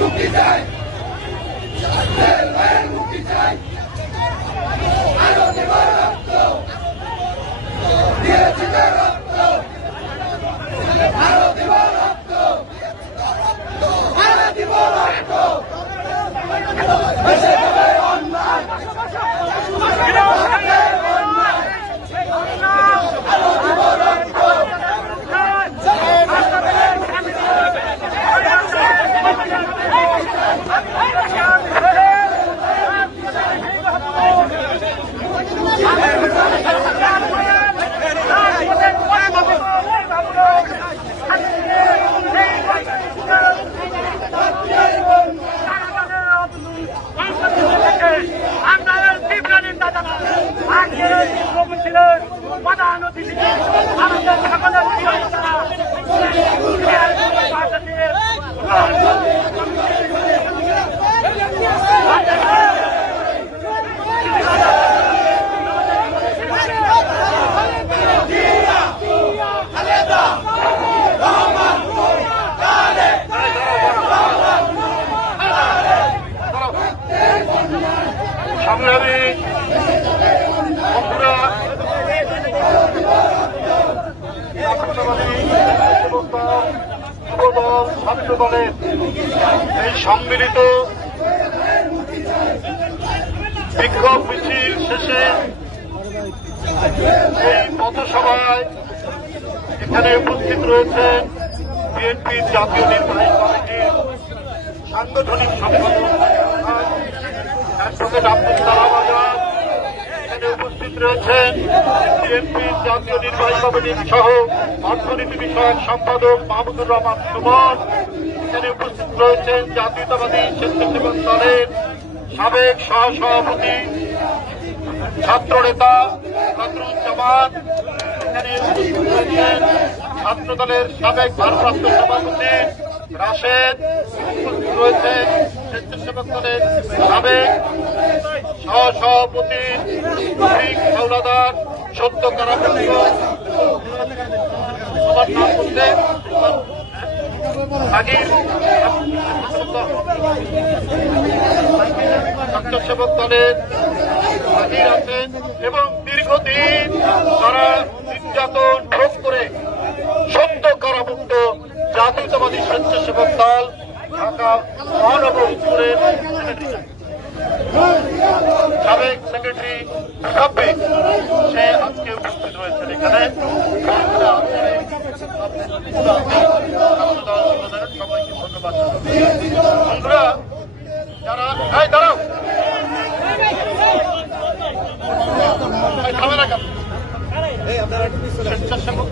মুক্তি চাই, মুক্তি চাই, আরো দেব রক্ত, দিয়েছি রক্ত, আরো দেব রক্ত, আরো দেব রক্ত, দেশে হবে অন্যায়, আরো দেব রক্ত, ছাত্র দলের এই সম্মিলিত বিক্ষোভ মিছিল শেষে এই পথসভায় এখানে উপস্থিত রয়েছেন বিএনপির জাতীয় নির্বাহী কমিটির সাংগঠনিক সম্পাদক অ্যাডভোকেট আব্দুল সালাম আজাদ, এখানে উপস্থিত রয়েছেন বিএনপির জাতীয় নির্বাহী কমিটির সহ অর্থনীতি বিষয়ক সম্পাদক মাহমুদুর রহমান সুমন, এখানে উপস্থিত রয়েছেন জাতীয়তাবাদী স্বেচ্ছাসেবক দলের সাবেক সহসভাপতি ছাত্র নেতা বদরুজ্জামান, এখানে উপস্থিত রয়েছেন ছাত্র দলের সাবেক ভারপ্রাপ্ত সভাপতি রাশেদ, উপস্থিত রয়েছেন স্বেচ্ছাসেবক দলের সাবেক সহসভাপতি হাওলাদার সত্য কারাবন্দ, সবার নাম বলতে স্বেচ্ছাসেবক দলের হাজির আছেন এবং দীর্ঘদিন তারা নির্যাতন ভোগ করে সত্য কারামুক্ত জাতীয়তাবাদী স্বেচ্ছাসেবক দল ঢাকা মহানগর উত্তরের সাবেক সেক্রেটারি সাব্বির, সে আজকে উপস্থিত রয়েছেন এখানে। সবাইকে ধন্যবাদ। বন্ধুরা যারা দাঁড়াও স্বেচ্ছাসেবক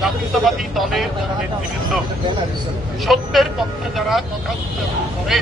জাতীয়তাবাদী দলের নেতৃবৃন্দ সত্যের পক্ষে যারা কথা করে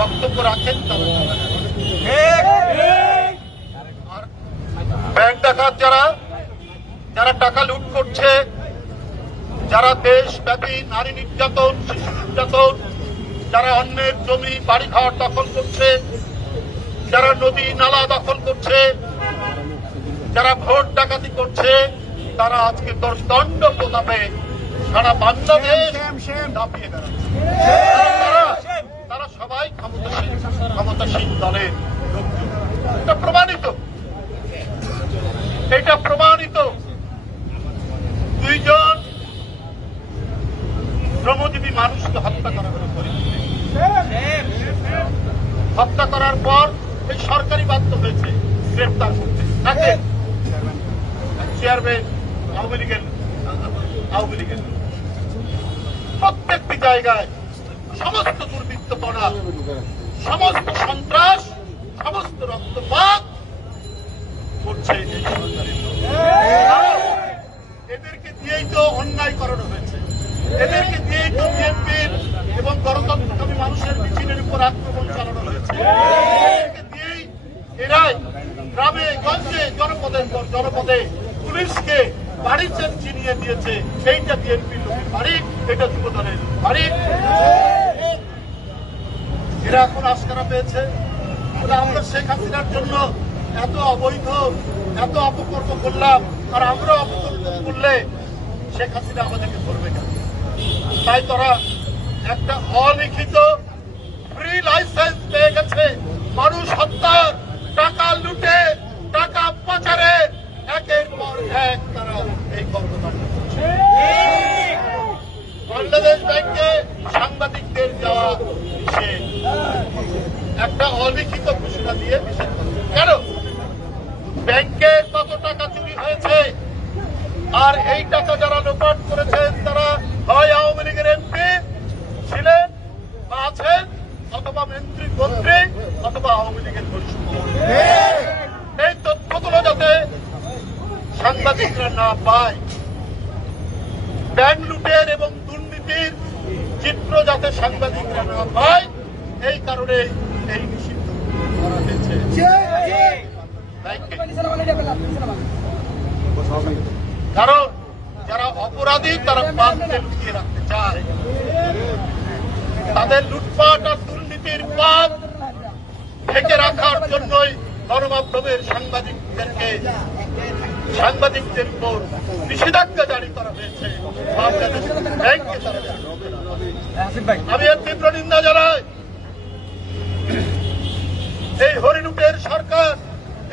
বক্তব্য রাখেন, আর ব্যাংক ডাকাত যারা টাকা লুট করছে, যারা দেশব্যাপী নারী নির্যাতন, শিশু নির্যাতন, যারা অন্যের জমি বাড়িঘর দখল করছে, যারা নদী নালা দখল করছে, যারা ভোট ডাকাতি করছে, তারা আজকে দণ্ড প্রতাপে সারা বাংলাদেশ দাপিয়ে বেড়াচ্ছে। তারা সবাই ক্ষমতাসীন দলের লোকজন। এটা প্রমাণিত। দুইজন শ্রমজীবী মানুষকে হত্যা করা হয়েছে। হত্যা করার পর এই সরকারি বাধ্য হয়েছে গ্রেপ্তার করতে। তাকে চেয়ারম্যান আওয়ামী লীগের প্রত্যেকটি জায়গায় সমস্ত দুর্বৃত্তপনা, সমস্ত সন্ত্রাস, সমস্ত রক্তপাত করছে এই সরকারি দল। এদেরকে দিয়েই তো অন্যায় করানো হয়েছে, এদেরকে দিয়েই তো বিএনপির আক্রমণ চালানো হয়েছে। দিয়েই এরাই গ্রামে গঞ্জে জনপদের পর জনপদে পুলিশকে বাড়ি চিনিয়ে দিয়েছে। এইটা বিএনপির লোকের বাড়ি, এটা যুবদলের বাড়ি। এরা এখন আস্কারা পেয়েছে। আমরা শেখ হাসিনার জন্য এত অবৈধ এত অপকর্ম করলাম, আর আমরা অপকর্ম করলে শেখ হাসিনা আমাদেরকে ধরবে না। তাই তারা একটা অলিখিত ফ্রি লাইসেন্স পেয়ে গেছে মানুষ হত্যার, টাকা লুটে, টাকা পাচারে একের পর এক তারা এই কর্মকাণ্ড করছে। বাংলাদেশ ব্যাংকে সাংবাদিকদের যাওয়া নিষেধ, একটা অলিখিত ঘোষণা দিয়ে নিষেধ করছে। কেন? ব্যাংকে কত টাকা চুরি হয়েছে, আর এই টাকা যারা লোপাট করেছেন তারা হয় আওয়ামী লীগের এমপি ছিলেন বা আছেন, অথবা মন্ত্রী অথবা আওয়ামী লীগের বরিষ্ঠ। এই তথ্যগুলো যাতে সাংবাদিকরা না পায়, ব্যাংক লুটের এবং দুর্নীতির চিত্র যাতে সাংবাদিকরা না পায়, এই কারণে এই নিষিদ্ধ করা হয়েছে। কারণ যারা অপরাধী তারা পাপকে লুকিয়ে রাখতে চায়, তাদের লুটপাট আর দুর্নীতির পাপ ঢেকে রাখার জন্যই গণমাধ্যমের সাংবাদিকদের উপর নিষেধাজ্ঞা জারি করা হয়েছে। বাংলাদেশ ব্যাংককে তারা আমি এর তীব্র নিন্দা জানাই। এই হরিলুটের সরকার,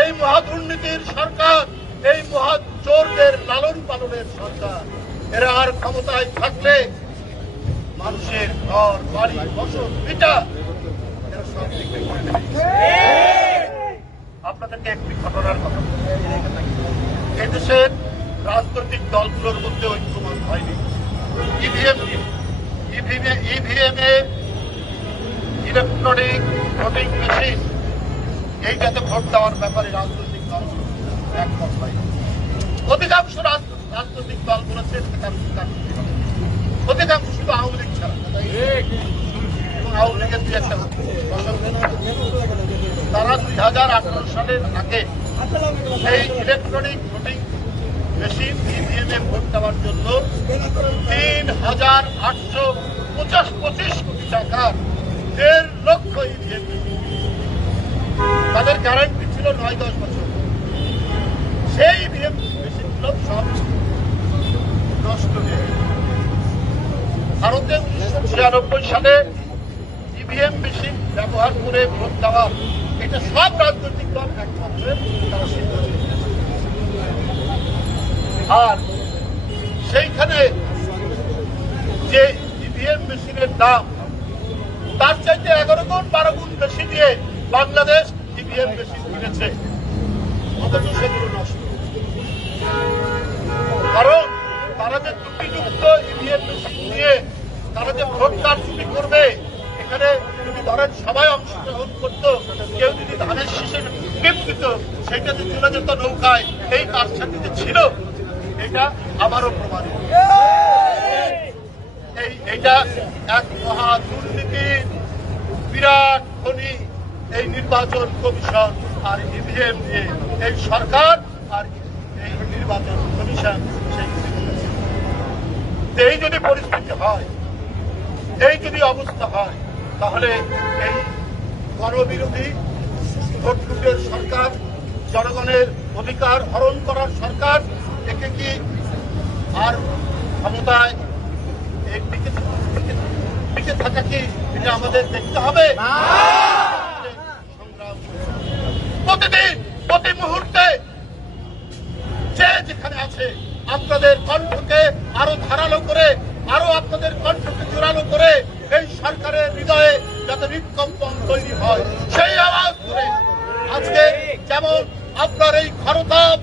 এই মহাদুর্নীতির সরকার, এই মহা চোরদের লালন পালনের সরকার, এরা আর ক্ষমতায় থাকলে মানুষের ঘর বাড়ি ফসল পিতা এরা সব বিক্রি করে দেবে। আপনাদেরকে একটি ঘটনার কথা, এদেশের রাজনৈতিক দলগুলোর মধ্যে ঐক্যমত হয়নি ইভিএম এ ইলেকট্রনিক ভোটিং মেশিন এইটাতে ভোট দেওয়ার ব্যাপারে রাজনৈতিক দল একমত হয়নি। অধিকাংশ রাজনৈতিক দল বলেছে অধিকাংশ, শুধু আওয়ামী লীগ ছাড়া। এবং আওয়ামী লীগের দুই একটা তারা 2018 সালের আগে এই ইলেকট্রনিক ভোটিং মেশিন ইভিএম এ ভোট দেওয়ার জন্য 3,825 কোটি টাকার 1.5 লক্ষ ইভিএম তাদের গ্যারান্টি ছিল 9-10 বছর। সেই ইভিএম মেশিনগুলো সব নষ্ট হয়ে গেছে। ভারতে 1996 সালে ইভিএম মেশিন ব্যবহার করে ভোট দেওয়া, এটা সব রাজনৈতিক দল একমত হয়ে তারা সিদ্ধান্ত নিয়েছে। আর সেইখানে যে ইভিএম মেশিনের দাম, তার চাইতে 11 গুণ 12 গুণ বেশি দিয়ে বাংলাদেশ ইভিএম মেশিন কিনেছে, অথচ সেগুলো নষ্ট। কারণ তারা যে ত্রুটিযুক্ত ইভিএম মেশিন দিয়ে তারা যে ভোট কারচুপি করবে, এখানে যদি ধরেন সবাই অংশগ্রহণ করতো, কেউ যদি ধানের শীষে টিপ দিত, সেটাতে চলে যেত নৌকায়, এই কাজটি যে ছিল, এটা আবারও প্রমাণিত। এইটা এক মহা দুর্নীতির বিরাট খনি, এই নির্বাচন কমিশন আর ইভিএম দিয়ে এই সরকার আর এই নির্বাচন কমিশন। এই যদি পরিস্থিতি হয়, এই যদি অবস্থা হয়, তাহলে এই গণবিরোধী ভোট লুটের সরকার, জনগণের অধিকার হরণ করার সরকার, একে কি আর ক্ষমতায় টিকে থাকা কি এটা আমাদের দেখতে হবে? প্রতিদিন প্রতি মুহূর্তে যে যেখানে আছে আপনাদের কণ্ঠকে আরো ধারালো করে, আরো আপনাদের কণ্ঠকে জোরালো করে এই সরকারের হৃদয়ে যাতে হৃদকম্পন তৈরি হয়, সেই আওয়াজ করে আজকে যেমন আপনার এই খরতাপ,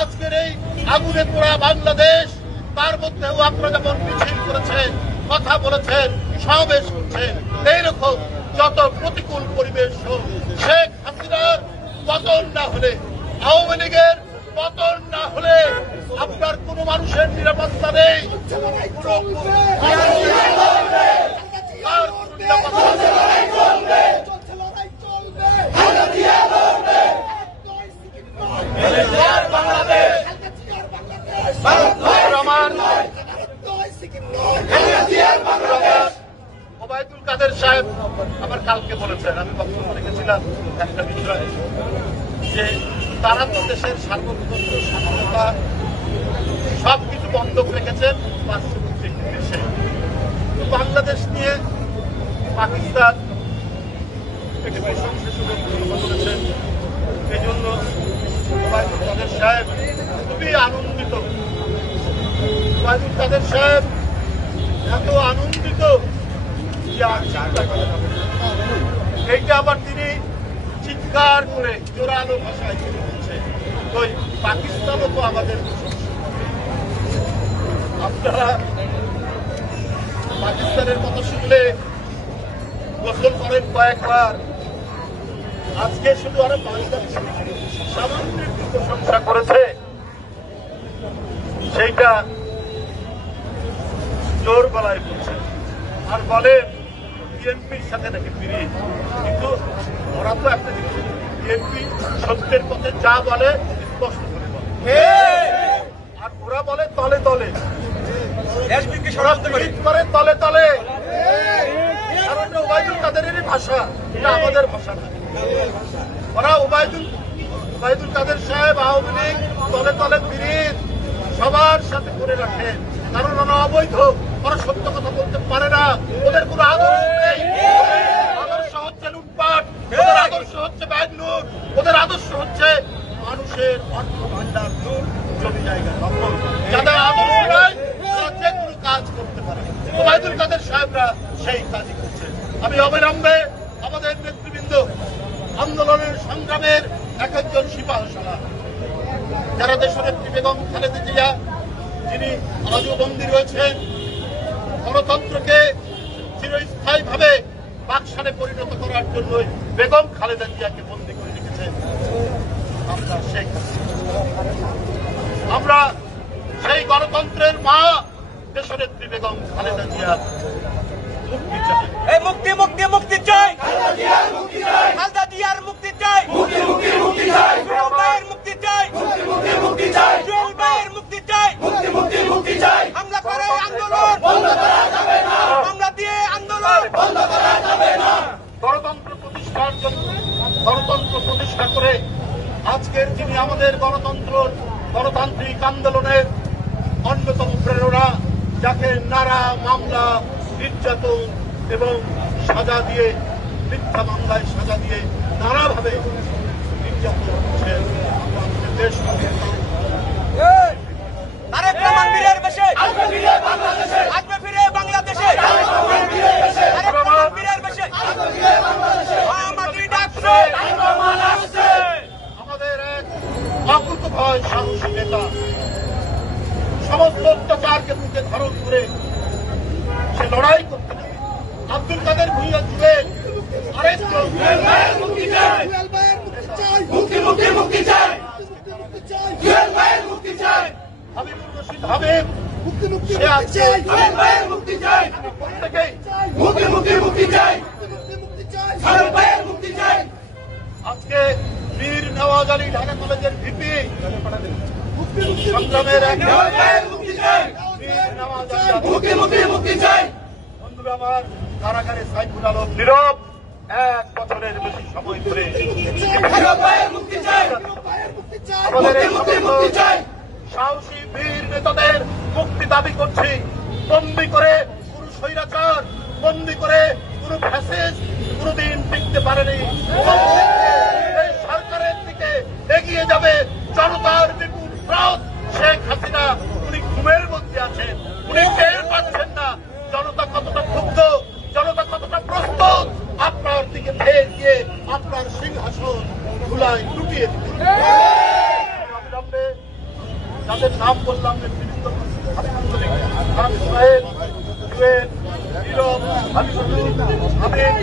আজকের এই আগুনে পোড়া বাংলাদেশ, তার মধ্যেও আপনারা যেমন মিছিল করেছেন, কথা বলেছেন, সমাবেশ করছেন, এইরকম যত প্রতিকূল পরিবেশ হোক, শেখ হাসিনার পতন না হলে, আওয়ামী লীগের পতন না হলে আপনার কোন মানুষের নিরাপত্তা নেই, নিরাপত্তা ওবায়দুল কাদের সাহেব আবার কালকে বলেছেন, আমি বক্তব্য রেখেছিলাম একটা বিষয়, যে তারা তো দেশের সার্বভৌমত্ব স্বাধীনতা সবকিছু বন্ধক রেখেছেন পার্শ্ববর্তী দেশে। বাংলাদেশ নিয়ে পাকিস্তান একটি প্রশংসাসূচক কথা বলেছেন। এই জন্য ওবায়দুল কাদের সাহেব খুবই আনন্দিত। ওবায়দুল কাদের সাহেব এত আনন্দিত এইটা আবার তিনি চিৎকার করে জোরালো ভাষায় তিনি বলছেন, ওই পাকিস্তানও তো আমাদের আপনারা পাকিস্তানের কথা শুনলে গোসল করেন কয়েকবার। আজকে শুধু আরো বাংলাদেশ সামগ্রিক প্রশংসা করেছে, সেইটা জোর গলায় বলছে আর বলেন বিএনপির সাথে নাকি ফিরি। কিন্তু ওরা তো একটা জিনিস, বিএনপি সত্যের পথে যা বলে স্পষ্ট করে বলে, আর ওরা বলে তলে তলে করে তলে তলে। কারণ ওবায়দুল কাদেরেরই ভাষা, এটা আমাদের ভাষা না। ওরা ওবায়দুল কাদের সাহেব আওয়ামী লীগ তলে তলে বিরোধ সবার সাথে করে রাখেন, কারণ ওরা অবৈধ, ওরা সত্য কথা বলতে পারে না, ওদের কোনো আদর্শ নেই। আদর্শ হচ্ছে লুটপাট, ওদের আদর্শ হচ্ছে ব্যাগ লুট, ওদের আদর্শ হচ্ছে মানুষের অর্থ ভান্ডার লুট, জমি জায়গা দখল। যাদের আদর্শ নাই তারা যে কোনো কাজ করতে পারে। ওবায়দুল কাদের সাহেবরা সেই কাজই করছে। আমি অবিলম্বে আমাদের নেতৃবৃন্দ, আন্দোলনের সংগ্রামের এক একজন সিপাহসালার, যারা দেশনেত্রী বেগম খালেদা জিয়া, যিনি আজও বন্দী রয়েছেন, গণতন্ত্রকে চিরস্থায়ীভাবে বাকশালে পরিণত করার জন্যই বেগম খালেদা জিয়াকে বন্দী করে রেখেছেন। আমরা সেই গণতন্ত্রের মা দেশনেত্রী বেগম খালেদা জিয়া মুক্তি চাই। মুক্তি মুক্তি মুক্তি চাই, খালেদা জিয়ার মুক্তি চাই, মুক্তি চাই, মুক্তি চাই, মুক্তি চাই, জুয়েল ভাইয়ের মুক্তি চাই, মুক্তি চাই। হামলা করে আন্দোলন বন্ধ করা যাবে না, হামলা দিয়ে আন্দোলন বন্ধ করা যাবে না। গণতন্ত্র প্রতিষ্ঠার জন্য গণতন্ত্র প্রতিষ্ঠা করে আজকের যিনি আমাদের গণতান্ত্রিক আন্দোলনের অন্যতম প্রেরণা, যাকে নানা মামলা, নির্যাতন এবং সাজা দিয়ে, মিথ্যা মামলায় সাজা দিয়ে নানাভাবে নির্যাতন করছেন আমাদের দেশ। তারেক রহমান বীরের বেশে আসবে ফিরে বাংলাদেশে, আসবে ফিরে বাংলাদেশে, তারেক রহমান বীরের বেশে আসবে ফিরে বাংলাদেশে। আমাদের ডাকছে, আমাদের এক অকুতভয় সাহসী নেতা সমস্ত অত্যাচারকে বুকে ধারণ করে সে লড়াই করতে থাকে। আব্দুল কাদের ভূঁইয়া জুয়েল আরেকজন মুক্তি চাই, মুক্তি মুক্তি মুক্তি চাই, জুয়েল ভাইয়ের মুক্তি চাই, হাবিবুর রশিদ হাবিব সে আজকে জুয়েল ভাইয়ের মুক্তি চাই, প্রত্যেকেই মুক্তি মুক্তি মুক্তি চাই, জুয়েল ভাইয়ের মুক্তি চাই। আজকে বীর নওয়াজ আলী ঢাকা কলেজের ভিপি সংগ্রামের এক জুয়েল ভাইয়ের মুক্তি চাই, বীর নওয়াজ আলী, মুক্তি মুক্তি মুক্তি চাই। বন্ধুরা আমার, কারাগারে সাইফুল আলম নীরব 1 বছরের বেশি সময় ধরে জুয়েল ভাইয়ের মুক্তি চাই, আমাদের এই মুক্তি মুক্তি চাই। সাহসী বীর নেতাদের মুক্তি দাবি করছি। বন্দি করে কোন স্বৈরাচার, বন্দি করে কোন ফ্যাসিস্ট কোনদিন টিকতে পারেনি। এই সরকারের দিকে এগিয়ে যাবে জনতার বিপুল স্রোত। শেখ হাসিনা উনি ঘুমের মধ্যে আছেন, উনি টের পাচ্ছেন না জনতা কতটা ক্ষুব্ধ, জনতা কতটা প্রস্তুত আপনার দিকে ধেয়ে গিয়ে আপনার সিংহাসন ধুলায় লুটিয়ে দিতে। অবিলম্বে যাদের নাম বললাম, নেতৃবৃন্দ সাহেব, জুয়েল, নীরব, হাবিবুল, হাবিব,